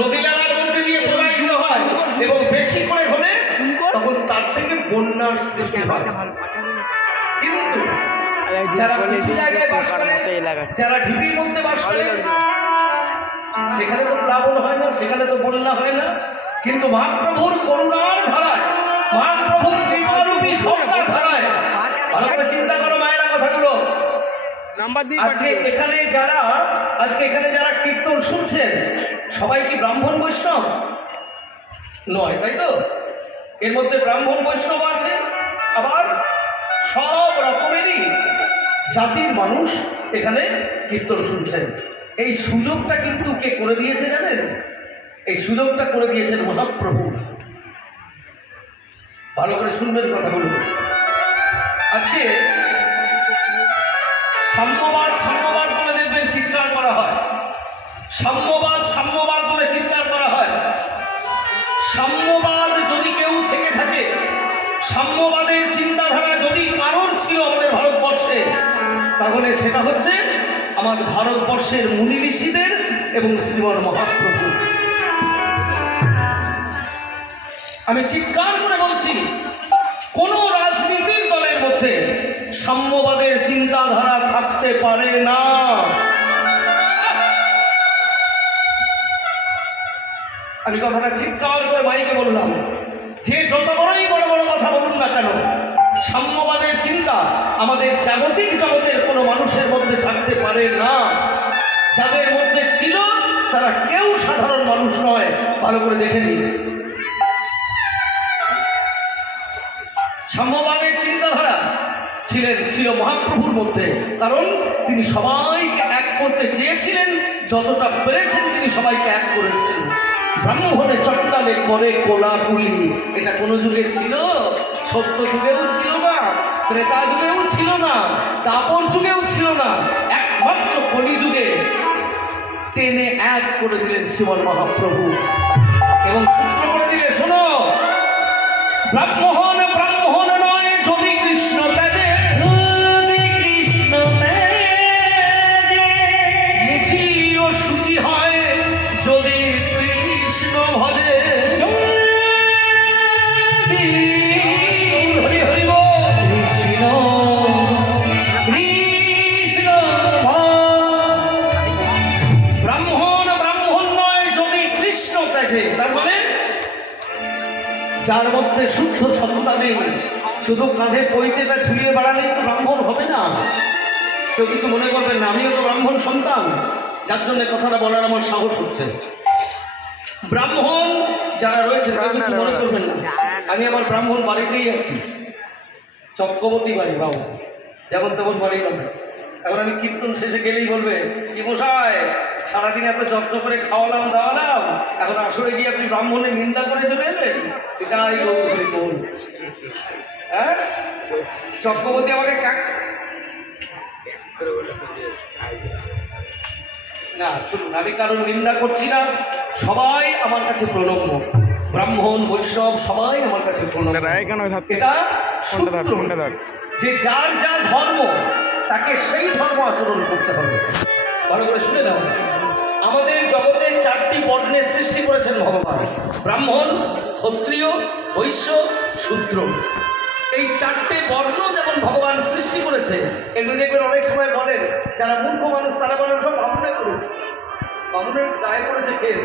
নদী নালার মধ্যে দিয়ে প্রবাহিত হয় এবং বেশি করে হলে তখন তার থেকে বন্যার সৃষ্টি হয়। কিন্তু যারা কিছু জায়গায় বাস করে, যারা ঢিপির মধ্যে বাস করে, সেখানে তো প্লাবন হয় না, সেখানে তো বন্যা হয় না। কিন্তু মহাপ্রভুর করুণার ধারায়, মহাপ্রভুর কৃপারূপী ঝর্ণার ধারায়, ভালো করে চিন্তা করো মায়েরা কথাগুলো। আজকে এখানে যারা কীর্তন শুনছেন সবাই কি ব্রাহ্মণ বৈষ্ণব নয়, তাই তো? এর মধ্যে ব্রাহ্মণ বৈষ্ণব আছে, আবার সব রকমেরই জাতির মানুষ এখানে কীর্তন শুনছেন। এই সুযোগটা কিন্তু কে করে দিয়েছে জানেন? এই সুযোগটা করে দিয়েছেন মহাপ্রভু। ভালো করে শুনবেন কথাগুলো। আজকে সাম্যবাদ সাম্যবাদ বলে দেখবেন চিৎকার করা হয়, সাম্যবাদ সাম্যবাদ বলে চিৎকার করা হয়। সাম্যবাদ যদি কেউ থেকে থাকে, সাম্যবাদের চিন্তাধারা যদি কারোর ছিল আমাদের ভারতবর্ষে, তাহলে সেটা হচ্ছে আমাদের ভারতবর্ষের মুনি ঋষিদের এবং শ্রীমন মহাপ্রভু। আমি চিৎকার করে বলছি, কোন রাজনীতির দলের মধ্যে সাম্যবাদের চিন্তাধারা থাকতে পারে না। আমি কথাটা চিৎকার করে মাইকে বললাম, যে যত বড়ই বড় বড় কথা বলুন না কেন, সাম্যবাদের চিন্তা আমাদের জাগতিক জগতের কোনো মানুষের মধ্যে থাকতে পারে না। যাদের মধ্যে ছিল তারা কেউ সাধারণ মানুষ নয়। ভালো করে দেখে নিন, সাম্যবাদের চিন্তাধারা ছিল মহাপ্রভুর মধ্যে, কারণ তিনি সবাইকে এক করতে চেয়েছিলেন, যতটা পেরেছেন তিনি সবাইকে এক করেছেন। ব্রাহ্মণে চট্টালে করে কোলাকুলি, এটা কোনো যুগে ছিল? সত্য যুগেও ছিল না, ত্রেতা যুগেও ছিল না, দাপর যুগেও ছিল না। একমাত্র কলিযুগে টেনে এক করে দিলেন শ্রীমন মহাপ্রভু এবং সূত্র করে দিলে, শোনো, ব্রাহ্মণ ব্রাহ্মণ নয় যদি কৃষ্ণ ত্যাজে, কৃষ্ণ মুচি ও শুচি হয় যদি কৃষ্ণ ভজে। হরি হরি বল, কৃষ্ণ কৃষ্ণ। ব্রাহ্মণ ব্রাহ্মণ নয় যদি কৃষ্ণ ত্যাজে, তার মানে যার মধ্যে শুদ্ধ সত্তা নেই, শুধু কাঁধে পৈতেটা ঝুলিয়ে বেড়ালেই তো ব্রাহ্মণ হবে না। কেউ কিছু মনে করবেন না, আমিও তো ব্রাহ্মণ সন্তান, যার জন্য কথাটা বলার আমার সাহস হচ্ছে। ব্রাহ্মণ যারা রয়েছে কেউ কিছু মনে করবেন না, আমি আমার ব্রাহ্মণ বাড়িতেই আছি, চক্রবর্তী বাড়ি, বাবু যেমন তেমন বাড়ি না। এখন আমি কীর্তন শেষে গেলেই বলবে, কি মশাই সারাদিন এত যত্ন করে খাওয়ালাম দাওয়ালাম, এখন আসলে গিয়ে আপনি ব্রাহ্মণের নিন্দা করে চলে এলেন। তাই বল, হ্যাঁ চক্রবর্তী আমাকে না শুনুন, আমি কারণ নিন্দা করছি না, সবাই আমার কাছে প্রণম্য, ব্রাহ্মণ বৈষ্ণব সবাই আমার কাছে প্রণম্য। এটা যে যার যা ধর্ম তাকে সেই ধর্ম আচরণ করতে হবে। ভালো করে শুনে নাও, আমাদের জগতে 4টি বর্ণের সৃষ্টি করেছেন ভগবান, ব্রাহ্মণ, ক্ষত্রিয়, বৈশ্য, শূদ্র। এই 4টে বর্ণ যেমন ভগবান সৃষ্টি করেছে, এগুলো দেখবেন অনেক সময় বলেন যারা মূর্খ মানুষ তারা বলেন সব বামুনে করেছে, বামুনের দায় করেছে খেয়ে